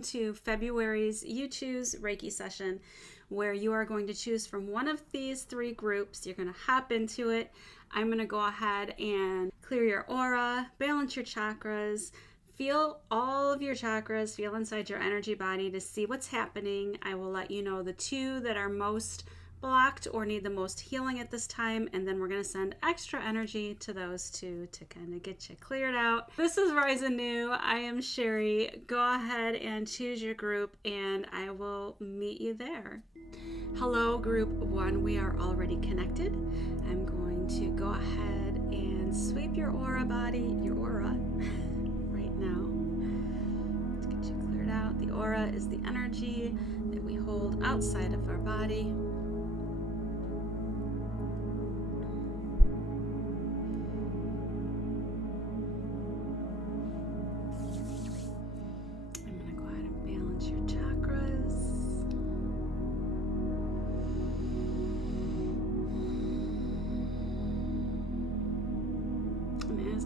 welcome to February's You Choose Reiki session, where you are going to choose from one of these three groups. You're going to hop into it. I'm going to go ahead and clear your aura, balance your chakras, feel all of your chakras, feel inside your energy body to see what's happening. I will let you know the two that are most blocked or need the most healing at this time, and then we're going to send extra energy to those two to kind of get you cleared out. This is Rise Anew. I am Sherry. Go ahead and choose your group and I will meet you there. Hello, group one. We are already connected. I'm going to go ahead and sweep your aura body, your aura right now. Let's get you cleared out. The aura is the energy that we hold outside of our body.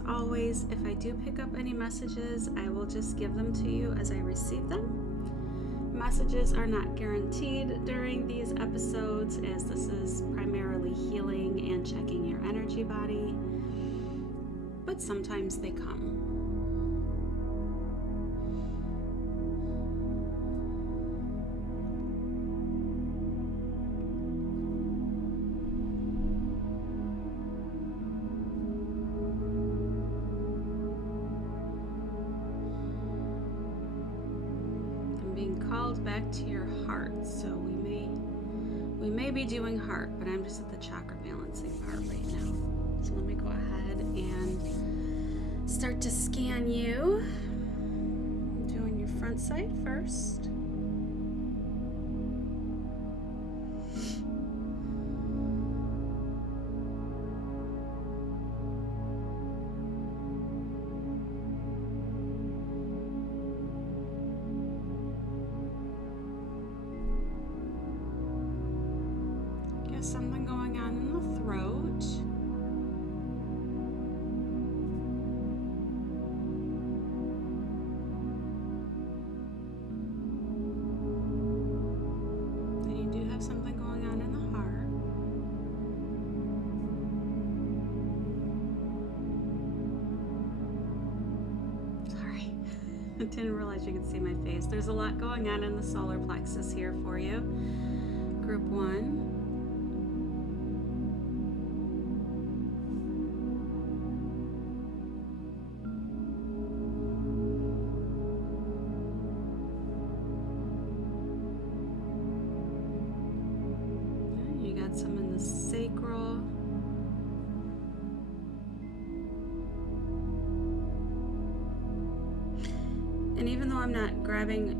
Always, if I do pick up any messages, I will just give them to you as I receive them. Messages are not guaranteed during these episodes, as this is primarily healing and checking your energy body, but sometimes they come. Back to your heart, so we may be doing heart, but I'm just at the chakra balancing part right now. So let me go ahead and start to scan you. I'm doing your front side first. Something going on in the throat. And you do have something going on in the heart. Sorry, I didn't realize you could see my face. There's a lot going on in the solar plexus here for you. Group one. Some in the sacral. And even though I'm not grabbing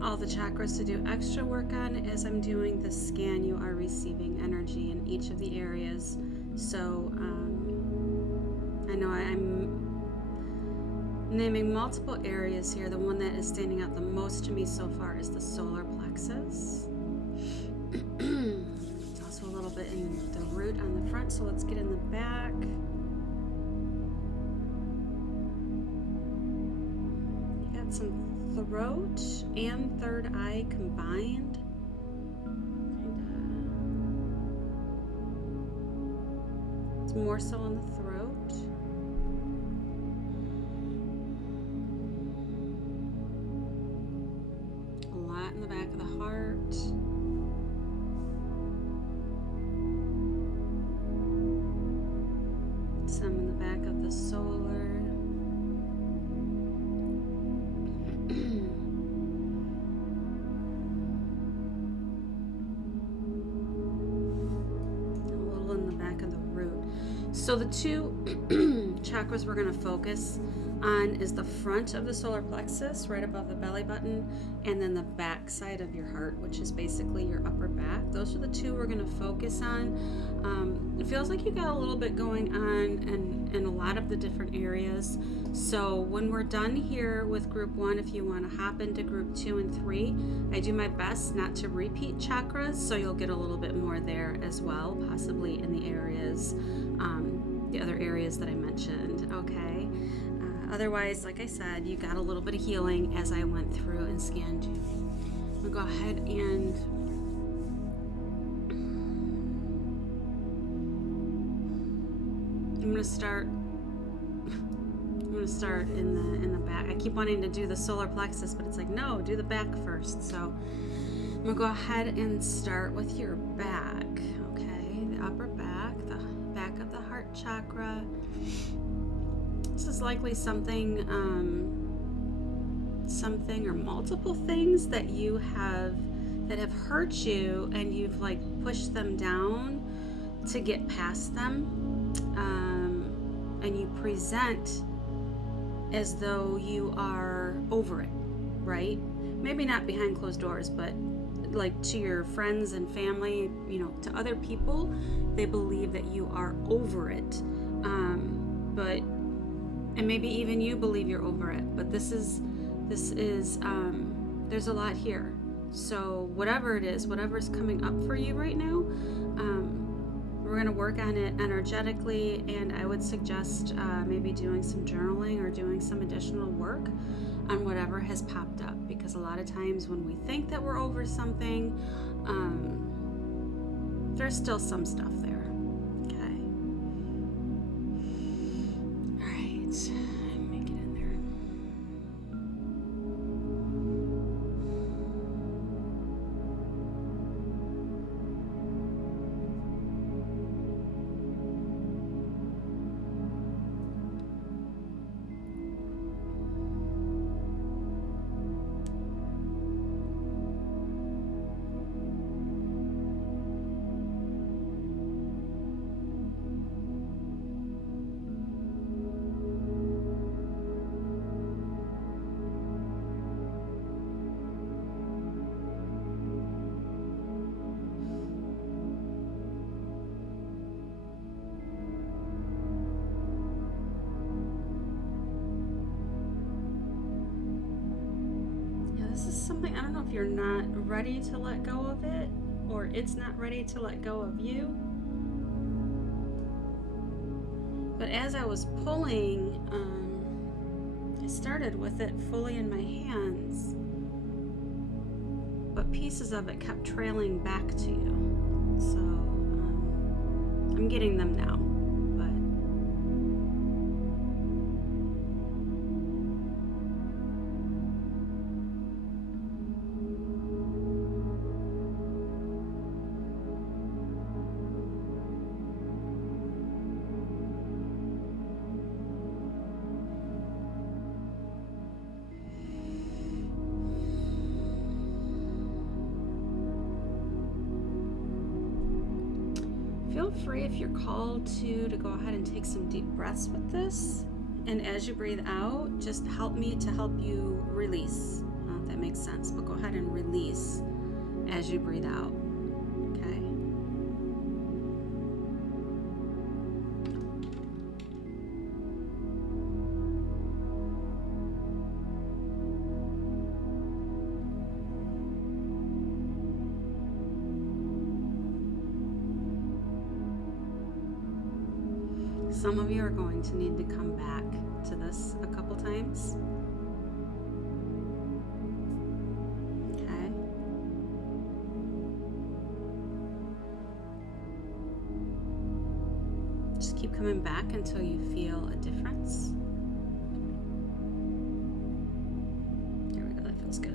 all the chakras to do extra work on, as I'm doing the scan, you are receiving energy in each of the areas. So I know I'm naming multiple areas here. The one that is standing out the most to me so far is the solar plexus. In the root on the front, so let's get in the back. You got some throat and third eye combined. It's more so on the throat. A lot in the back of the heart. Some in the back of the solar. A little in the back of the root. So the two chakras we're going to focus on is the front of the solar plexus, right above the belly button, and then the back side of your heart, which is basically your upper back. Those are the two we're going to focus on. It feels like you got a little bit going on in a lot of the different areas. So when we're done here with group one, if you want to hop into group 2 and 3, I do my best not to repeat chakras, so you'll get a little bit more there as well, possibly in the areas, the other areas that I mentioned. Okay. Otherwise, like I said, you got a little bit of healing as I went through and scanned you. I'm gonna go ahead and I'm gonna start in the back. I keep wanting to do the solar plexus, but it's like, no, do the back first. So I'm gonna go ahead and start with your back. Okay, the upper back, the back of the heart chakra. This is likely something or multiple things that you have that have hurt you, and you've like pushed them down to get past them, and you present as though you are over it, right? Maybe not behind closed doors, but like to your friends and family, you know, to other people, they believe that you are over it. And maybe even you believe you're over it, but this is there's a lot here. So whatever it is, whatever's coming up for you right now, we're going to work on it energetically, and I would suggest maybe doing some journaling or doing some additional work on whatever has popped up, because a lot of times when we think that we're over something, there's still some stuff there. Okay. All right. Make it in there. This is something, I don't know if you're not ready to let go of it, or it's not ready to let go of you. But as I was pulling, I started with it fully in my hands, but pieces of it kept trailing back to you. So I'm getting them now. Feel free, if you're called to go ahead and take some deep breaths with this. And as you breathe out, just help me to help you release. I don't know if that makes sense, but go ahead and release as you breathe out. Okay? Some of you are going to need to come back to this a couple times. Okay. Just keep coming back until you feel a difference. There we go, that feels good.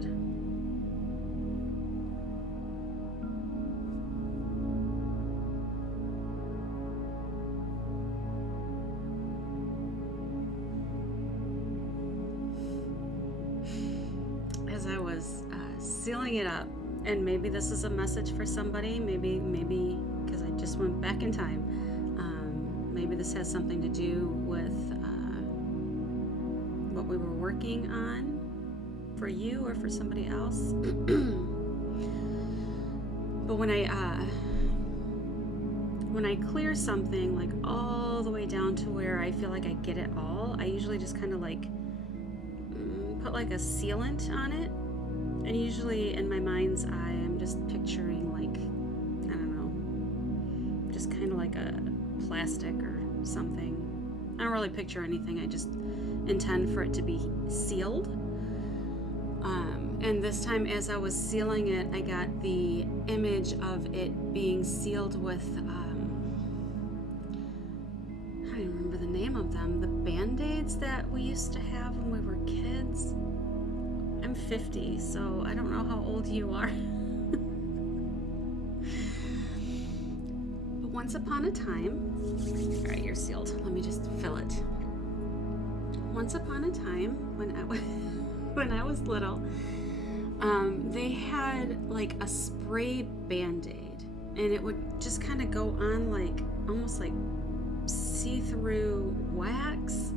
As I was sealing it up, and maybe this is a message for somebody, maybe because I just went back in time, maybe this has something to do with what we were working on for you or for somebody else. But when I clear something like all the way down to where I feel like I get it all, I usually just kind of like put like a sealant on it, and usually in my mind's eye I'm just picturing like, I don't know, just kind of like a plastic or something. I don't really picture anything, I just intend for it to be sealed. And this time, as I was sealing it, I got the image of it being sealed with, I don't even remember the name of them, the Band-Aids that we used to have when we were kids. I'm 50, so I don't know how old you are. But once upon a time, all right, you're sealed. Let me just fill it. Once upon a time, when I was little, they had like a spray Band-Aid, and it would just kind of go on like almost like see-through wax.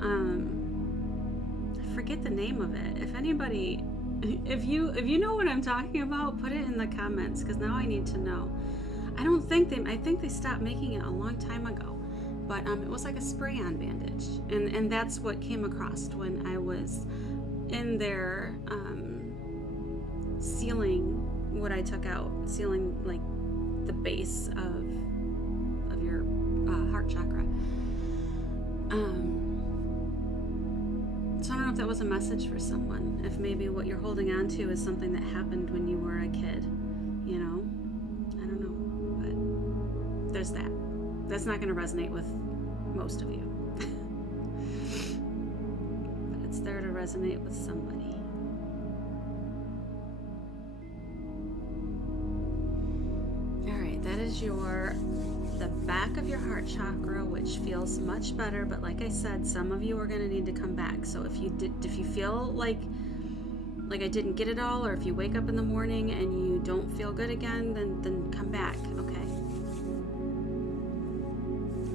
I forget the name of it. If anybody, if you know what I'm talking about, put it in the comments, because now I need to know. I think they stopped making it a long time ago, but it was like a spray-on bandage, and that's what came across when I was in there sealing what I took out, sealing like the base of your heart chakra. So I don't know if that was a message for someone, if maybe what you're holding on to is something that happened when you were a kid, you know? I don't know, but there's that. That's not going to resonate with most of you. But it's there to resonate with somebody. That is the back of your heart chakra, which feels much better, but like I said, some of you are going to need to come back. So if you feel like I didn't get it all, or if you wake up in the morning and you don't feel good again, then come back, okay?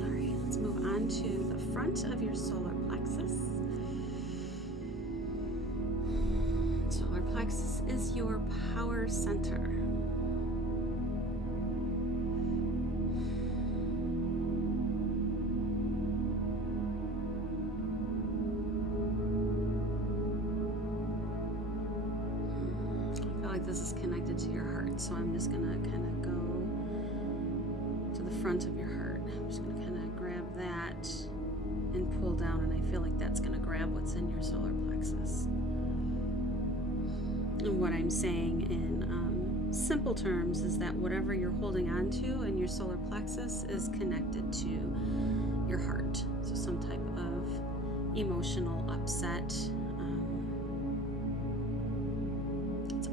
All right, let's move on to the front of your solar plexus. Solar plexus is your power center. This is connected to your heart, so I'm just gonna kind of go to the front of your heart. I'm just gonna kind of grab that and pull down, and I feel like that's gonna grab what's in your solar plexus. And what I'm saying in simple terms is that whatever you're holding on to in your solar plexus is connected to your heart. So some type of emotional upset.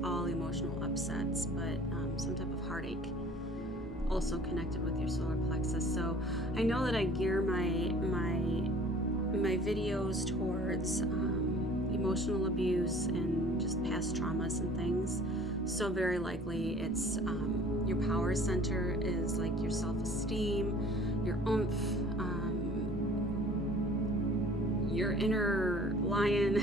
All emotional upsets, but some type of heartache also connected with your solar plexus. So I know that I gear my videos towards emotional abuse and just past traumas and things. So very likely it's your power center is like your self-esteem, your oomph, your inner lion.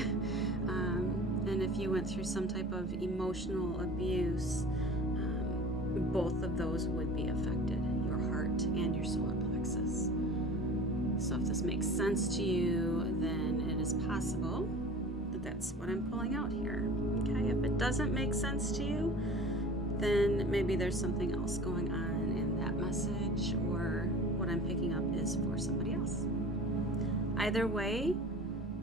And if you went through some type of emotional abuse, both of those would be affected, your heart and your solar plexus. So if this makes sense to you, then it is possible that that's what I'm pulling out here. Okay, if it doesn't make sense to you, then maybe there's something else going on in that message, or what I'm picking up is for somebody else. Either way,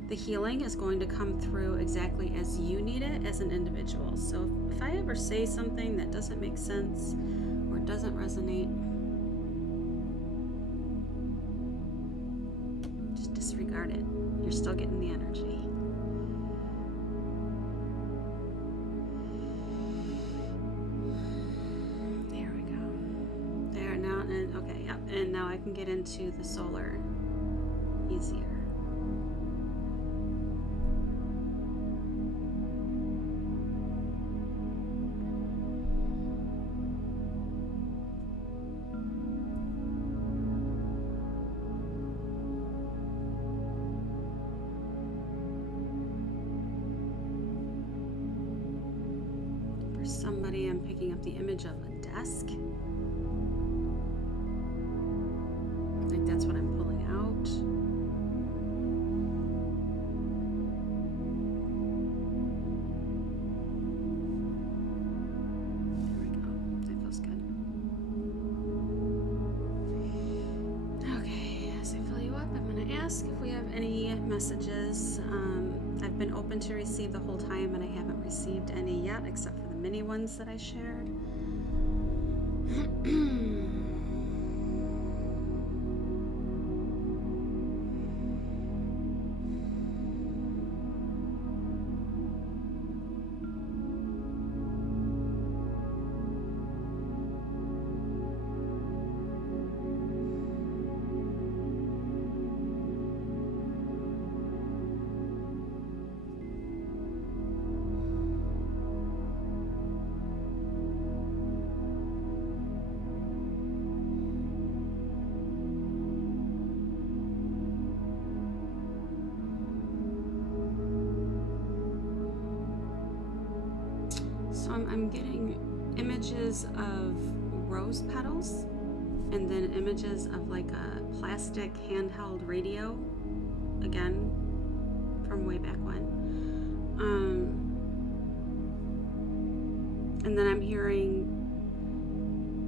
the healing is going to come through exactly as you need it as an individual. So if I ever say something that doesn't make sense or doesn't resonate, just disregard it. You're still getting the energy. There we go. There now, and okay, yep. And now I can get into the solar easier. Somebody, I'm picking up the image of a desk. Like that's what I'm pulling out. There we go. That feels good. Okay, as I fill you up, I'm going to ask if we have any messages. I've been open to receive the whole time, and I haven't received any yet, except for the mini ones that I shared. So I'm getting images of rose petals, and then images of like a plastic handheld radio, again from way back when. And then I'm hearing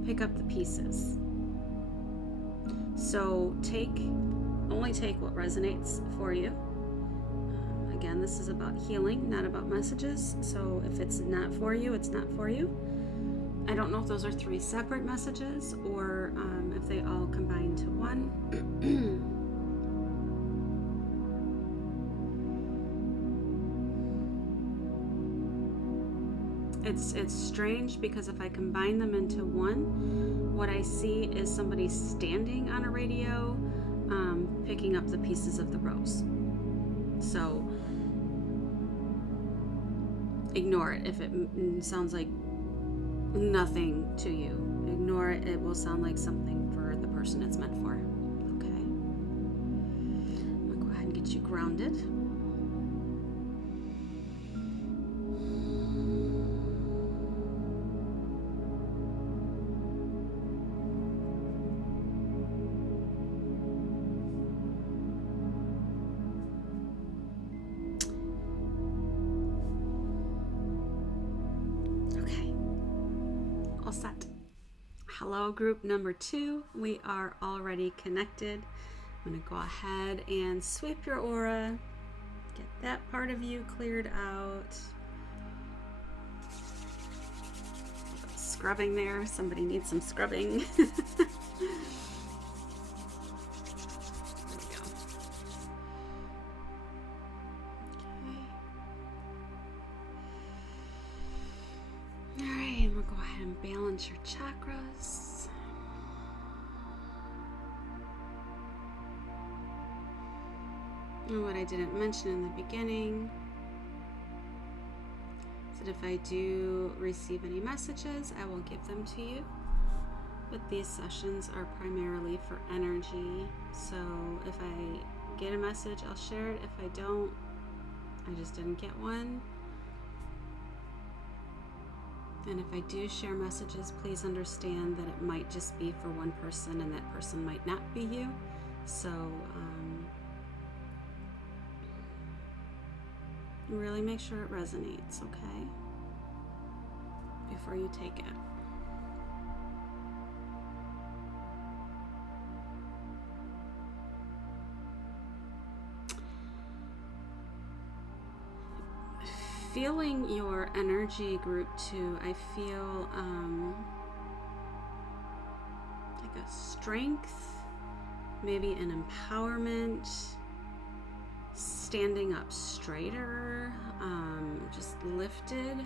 pick up the pieces. So only take what resonates for you. Again, this is about healing, not about messages. So if it's not for you, it's not for you. I don't know if those are 3 separate messages or if they all combine to one. It's strange because if I combine them into one, what I see is somebody standing on a radio, picking up the pieces of the rose. So ignore it if it sounds like nothing to you. Ignore it. It will sound like something for the person it's meant for. Okay. I'm gonna go ahead and get you grounded. Set. Hello, group number 2. We are already connected. I'm going to go ahead and sweep your aura, get that part of you cleared out. Scrubbing there. Somebody needs some scrubbing. There we go. Okay. All right, and we'll go ahead and balance your chakras. And what I didn't mention in the beginning is that if I do receive any messages, I will give them to you. But these sessions are primarily for energy. So if I get a message, I'll share it. If I don't, I just didn't get one. And if I do share messages, please understand that it might just be for one person and that person might not be you. So really make sure it resonates, okay? Before you take it. Feeling your energy, group 2, I feel like a strength, maybe an empowerment, standing up straighter, just lifted.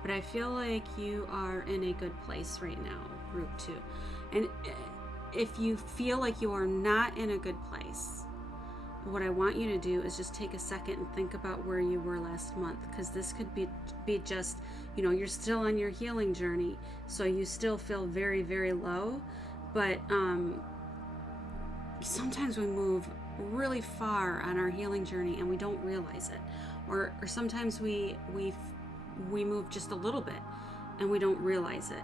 But I feel like you are in a good place right now, group 2. And if you feel like you are not in a good place, what I want you to do is just take a second and think about where you were last month, because this could be just, you're still on your healing journey, so you still feel very, very low, but sometimes we move really far on our healing journey and we don't realize it, or sometimes we move just a little bit and we don't realize it.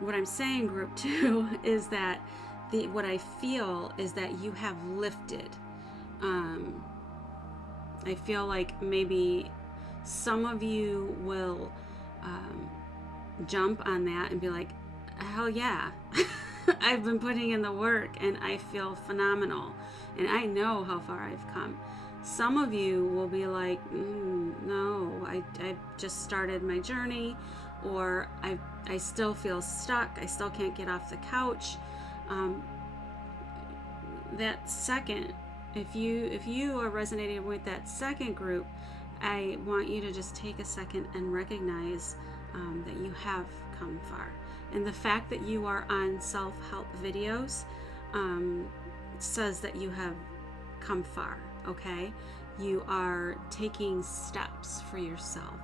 What I'm saying, group 2, is that what I feel is that you have lifted. I feel like maybe some of you will jump on that and be like, hell yeah. I've been putting in the work and I feel phenomenal. And I know how far I've come. Some of you will be like, no, I just started my journey, or I still feel stuck. I still can't get off the couch. That second, if you are resonating with that second group, I want you to just take a second and recognize that you have come far. And the fact that you are on self-help videos says that you have come far, okay? You are taking steps for yourself.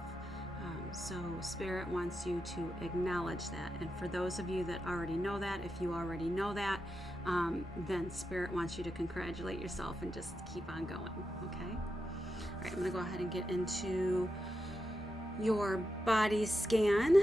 So Spirit wants you to acknowledge that. And for those of you that already know that, if you already know that, then Spirit wants you to congratulate yourself and just keep on going, okay? All right, I'm going to go ahead and get into your body scan.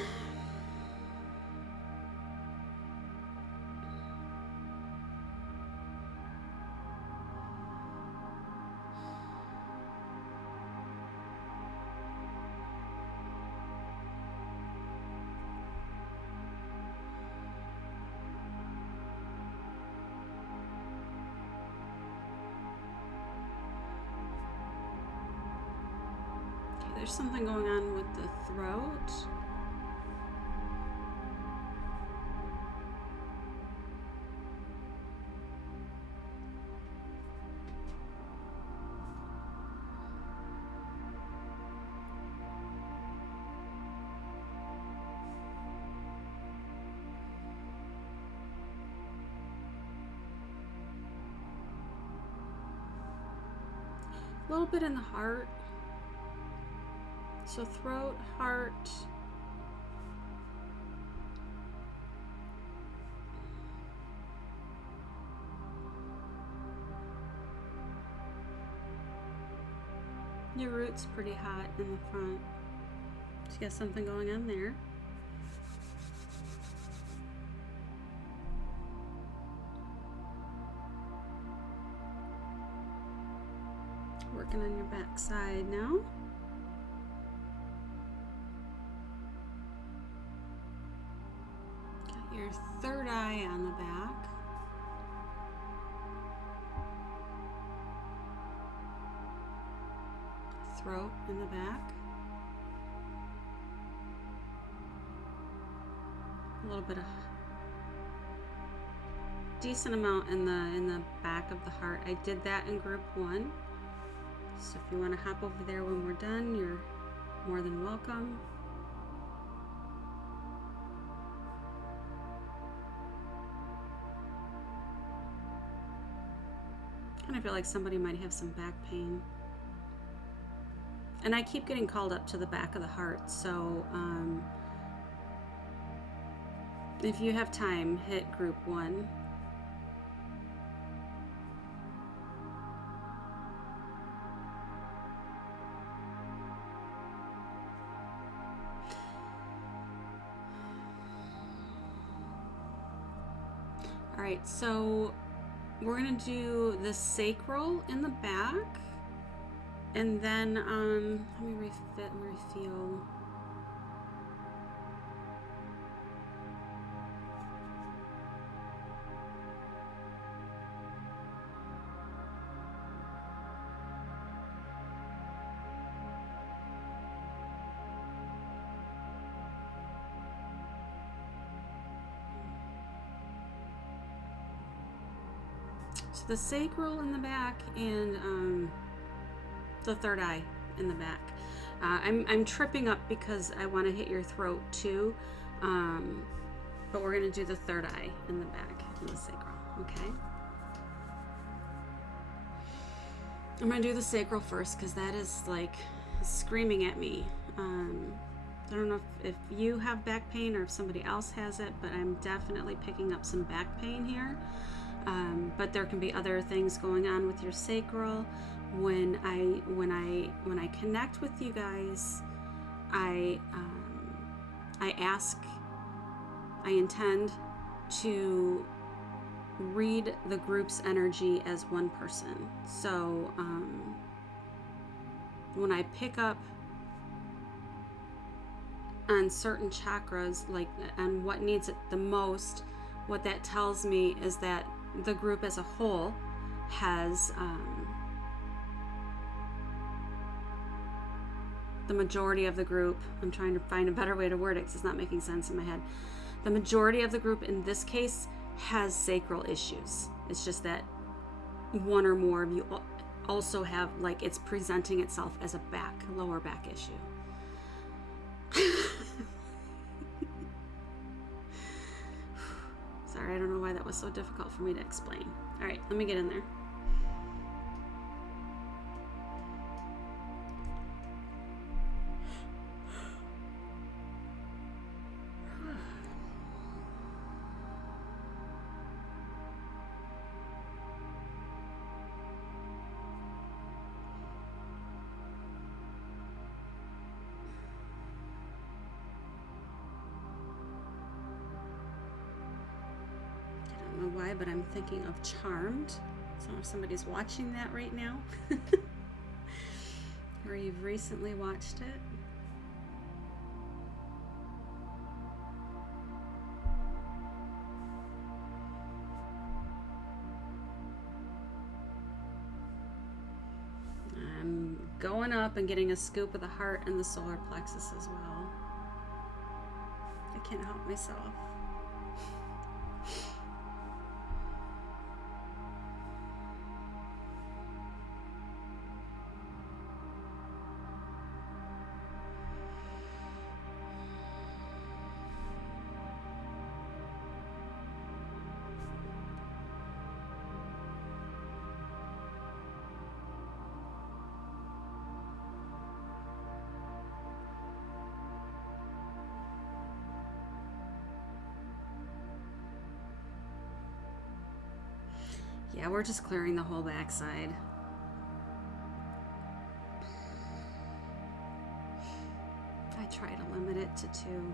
There's something going on with the throat. A little bit in the heart. So throat, heart, your root's pretty hot in the front. So you got something going on there. Working on your back side now. Your third eye on the back. Throat in the back. A little bit of decent amount in the back of the heart. I did that in group 1. So if you want to hop over there when we're done, you're more than welcome. I feel like somebody might have some back pain. And I keep getting called up to the back of the heart, so if you have time, hit group 1. All right, so we're gonna do the sacral in the back, and then let me refit and refuel. So the sacral in the back and the third eye in the back. I'm tripping up because I want to hit your throat too, but we're going to do the third eye in the back and the sacral, okay? I'm going to do the sacral first because that is like screaming at me. I don't know if you have back pain or if somebody else has it, but I'm definitely picking up some back pain here. But there can be other things going on with your sacral. When I connect with you guys, I intend to read the group's energy as one person. So when I pick up on certain chakras, like on what needs it the most, what that tells me is that the group as a whole has the majority of the group, I'm trying to find a better way to word it because it's not making sense in my head. The majority of the group in this case has sacral issues. It's just that one or more of you also have, like, it's presenting itself as a lower back issue. Sorry, I don't know why that was so difficult for me to explain. All right, let me get in there. Why, but I'm thinking of Charmed. So if somebody's watching that right now, or you've recently watched it, I'm going up and getting a scoop of the heart and the solar plexus as well. I can't help myself. Yeah, we're just clearing the whole backside. I try to limit it to 2.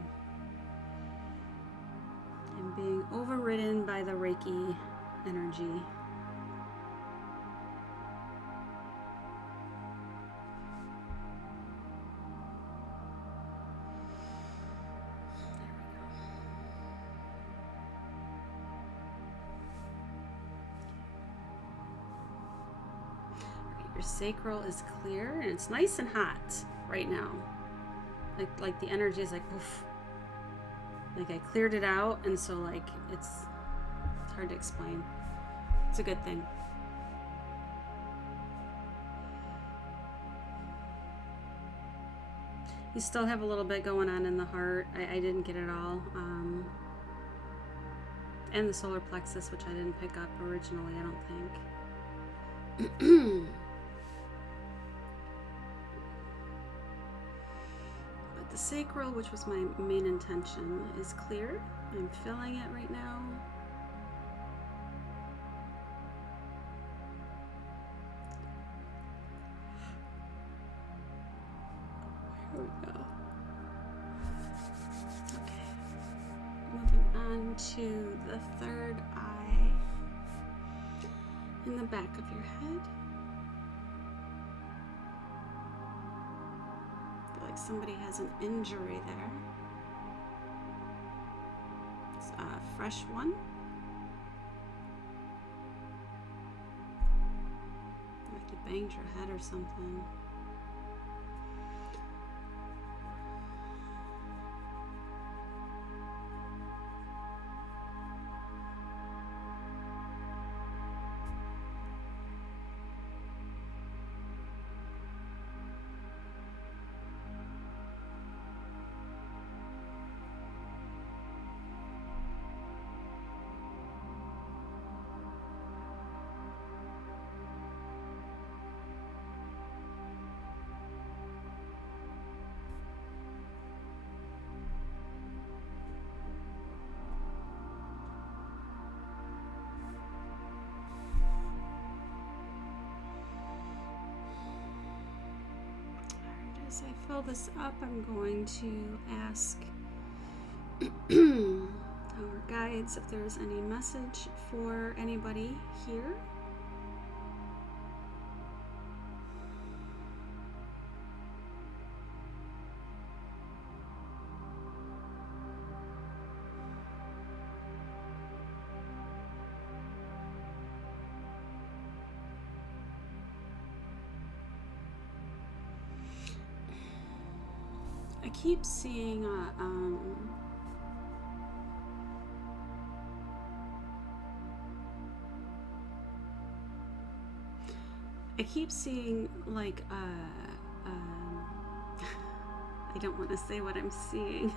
I'm being overridden by the Reiki energy. Your sacral is clear and it's nice and hot right now. Like the energy is like, oof. Like I cleared it out, and so like it's hard to explain. It's a good thing. You still have a little bit going on in the heart. I didn't get it all. And the solar plexus, which I didn't pick up originally, I don't think. The sacral, which was my main intention, is clear. I'm filling it right now. Here we go. Okay. Moving on to the third eye in the back of your head. Somebody has an injury there. It's a fresh one. Like you banged your head or something. As I fill this up, I'm going to ask our guides if there's any message for anybody here. keep seeing like I don't want to say what I'm seeing.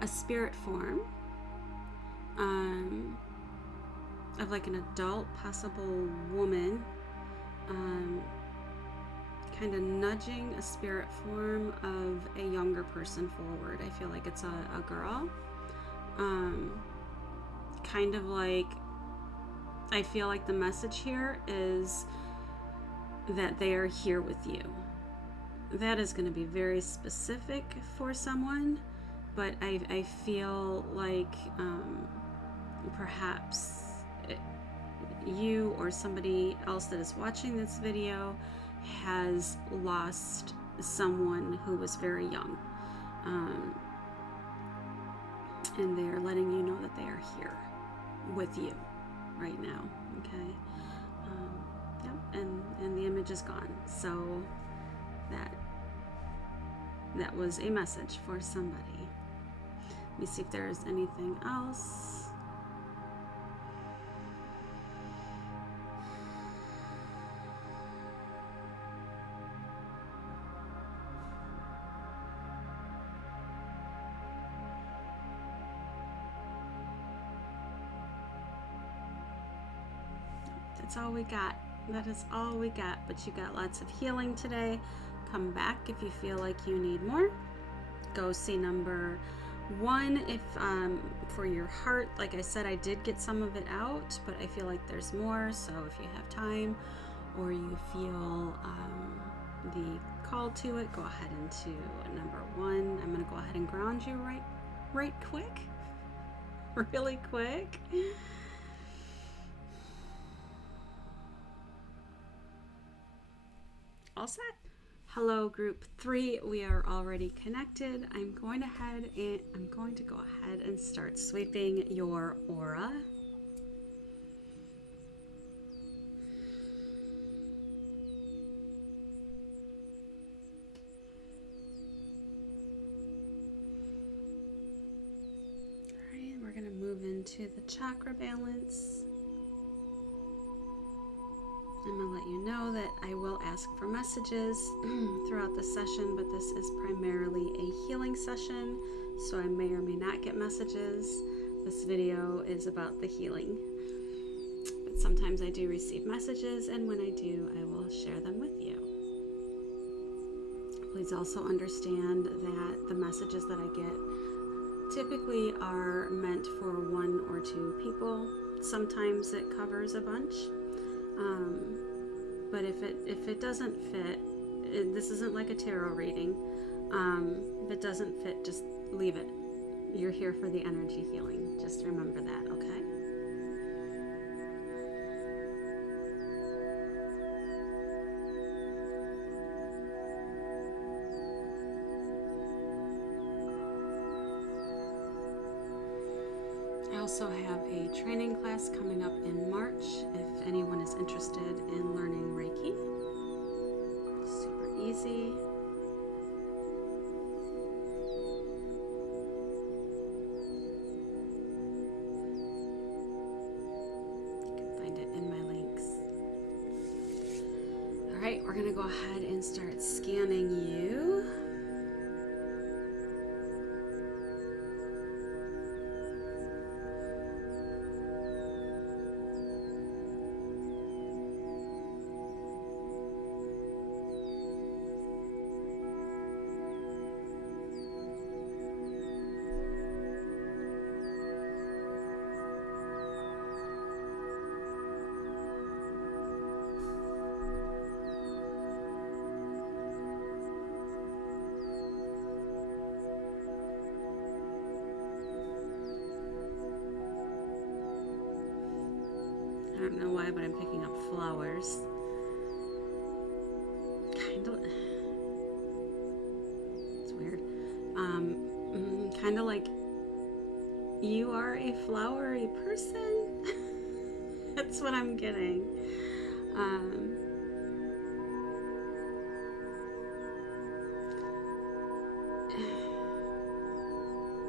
A spirit form of like an adult, possible woman, kind of nudging a spirit form of a younger person forward. I feel like it's a girl. Kind of like, I feel like the message here is that they are here with you. That is going to be very specific for someone, but I feel like perhaps you or somebody else that is watching this video has lost someone who was very young, and they are letting you know that they are here with you right now. Okay. Yep. And the image is gone, so that was a message for somebody. Let me see if there's anything else. That's all we got. That is all we got, but you got lots of healing today. Come back if you feel like you need more. Go see number 1 if for your heart. Like I said, I did get some of it out, but I feel like there's more. So if you have time or you feel the call to it, go ahead into number 1. I'm going to go ahead and ground you right quick, really quick. All set. Hello, group 3. We are already connected. I'm going to go ahead and start sweeping your aura. All right, we're going to move into the chakra balance. I'm going to let you know that I will ask for messages throughout the session, but this is primarily a healing session, so I may or may not get messages. This video is about the healing, but sometimes I do receive messages, and when I do, I will share them with you. Please also understand that the messages that I get typically are meant for 1 or 2 people. Sometimes it covers a bunch. But if it doesn't fit, this isn't like a tarot reading. If it doesn't fit, just leave it. You're here for the energy healing. Just remember that, okay? I also have a training class coming up in March if anyone is interested in learning Reiki. Super easy. You can find it in my links. All right, we're going to go ahead and start scanning you. I don't know why, but I'm picking up flowers. It's weird. Kind of like you are a flowery person. That's what I'm getting.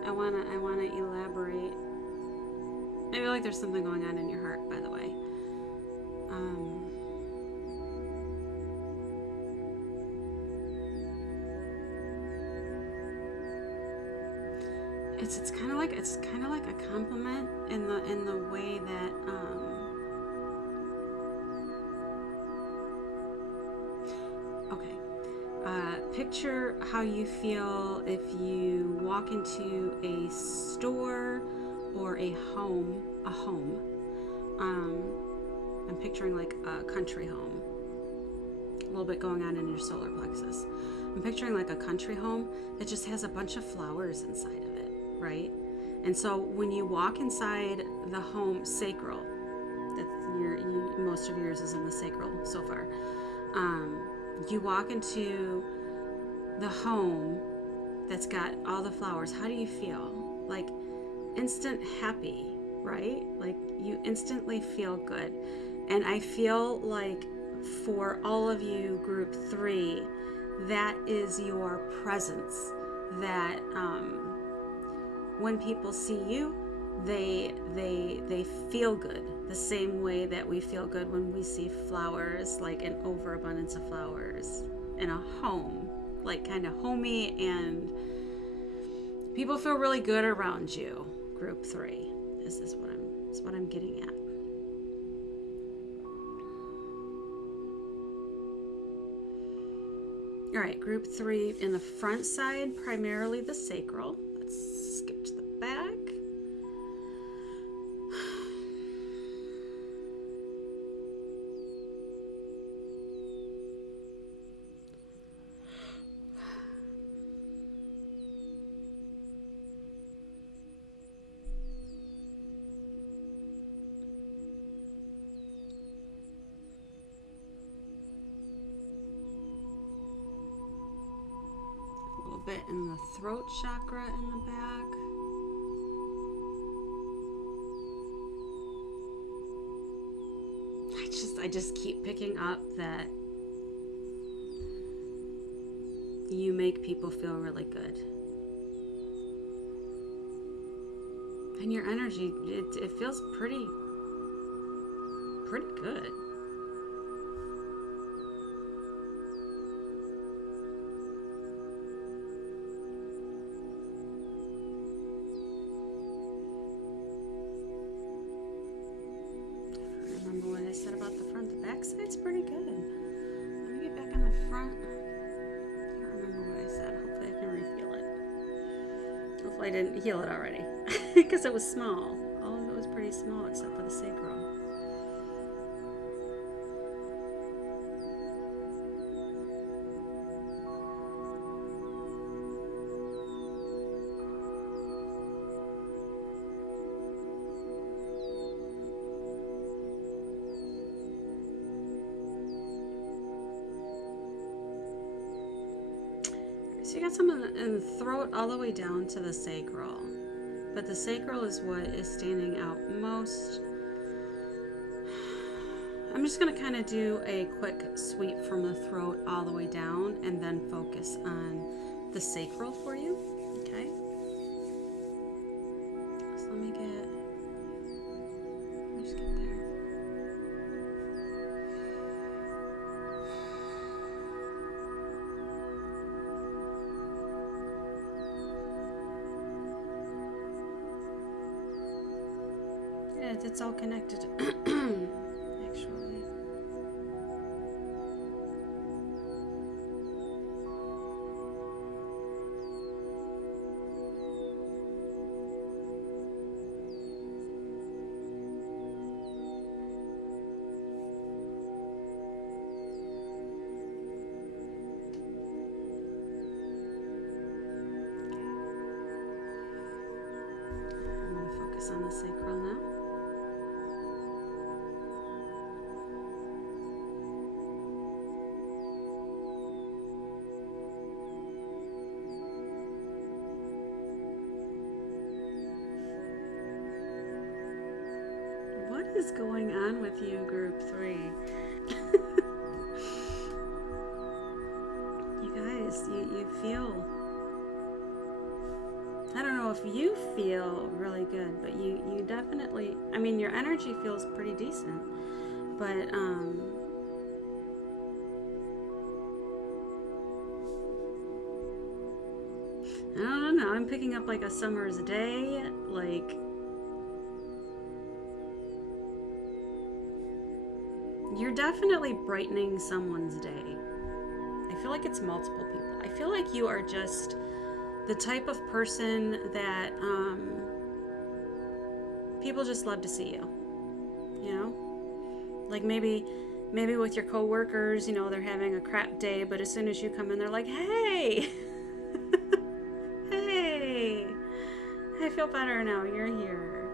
I wanna elaborate. I feel like there's something going on in your heart, by the way. It's kind of like a compliment in the way that okay. Picture how you feel if you walk into a store or a home. I'm picturing like a country home. A little bit going on in your solar plexus. I'm picturing like a country home that just has a bunch of flowers inside of it, right? And so when you walk inside the home sacral, most of yours is in the sacral so far. You walk into the home that's got all the flowers. How do you feel? Like instant happy, right? Like you instantly feel good. And I feel like for all of you, group 3, that is your presence. That when people see you, they feel good the same way that we feel good when we see flowers, like an overabundance of flowers in a home, like kind of homey, and people feel really good around you. Group 3. This is what I'm getting at. All right, group 3 in the front side, primarily the sacral. Let's skip to the back. Bit in the throat chakra in the back. I just keep picking up that you make people feel really good. And your energy, it feels pretty good. Said about the front. The back side's pretty good. Let me get back in the front. I don't remember what I said. Hopefully I can reheal it. Hopefully I didn't heal it already. Because it was small. All of it was pretty small except for the sacral. So you got some in the throat all the way down to the sacral. But the sacral is what is standing out most. I'm just going to kind of do a quick sweep from the throat all the way down and then focus on the sacral for you. Okay? So let me just get there. It's all connected, actually. I'm going to focus on the sacral now. What is going on with you, group 3? You guys, you feel, I don't know if you good, but you definitely, I mean, your energy feels pretty decent, but I don't know, I'm picking up like a summer's day, like you're definitely brightening someone's day. I feel like it's multiple people. I feel like you are just the type of person that people just love to see you. You know, like maybe with your coworkers, you know, they're having a crap day, but as soon as you come in, they're like, "Hey, hey, I feel better now. You're here.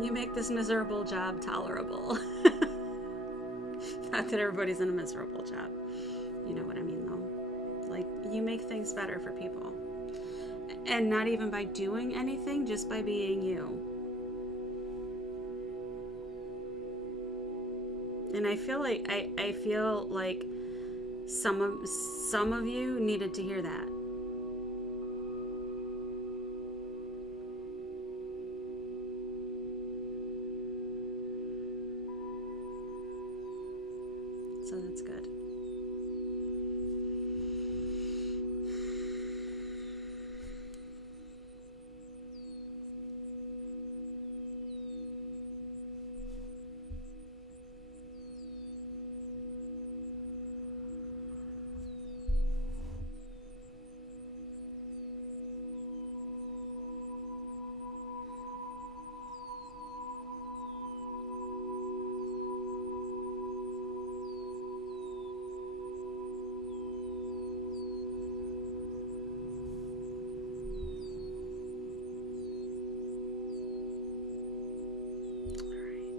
You make this miserable job tolerable." Not that everybody's in a miserable job. You know what I mean, though. Like, you make things better for people. And not even by doing anything, just by being you. And I feel like I feel like some of you needed to hear that. So that's good.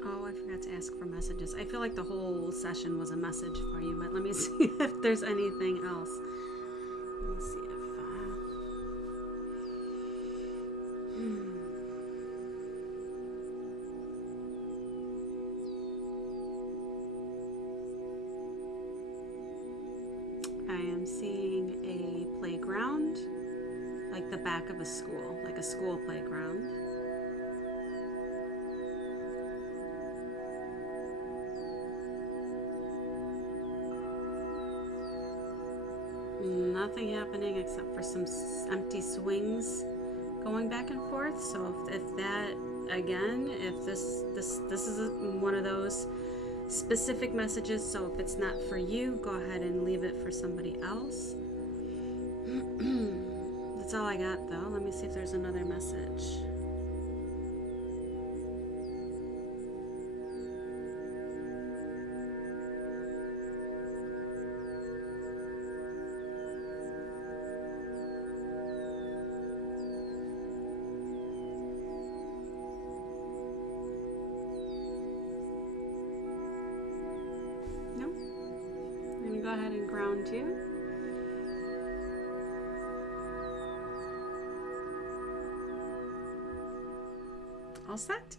Oh, I forgot to ask for messages. I feel like the whole session was a message for you, but let me see if there's anything else. Let me see if... I am seeing a playground, like the back of a school, like a school playground. Nothing happening except for some empty swings going back and forth. So if that, again, if this is one of those specific messages, so if it's not for you, go ahead and leave it for somebody else. That's all I got, though. Let me see if there's another message. Go ahead and ground you. All set?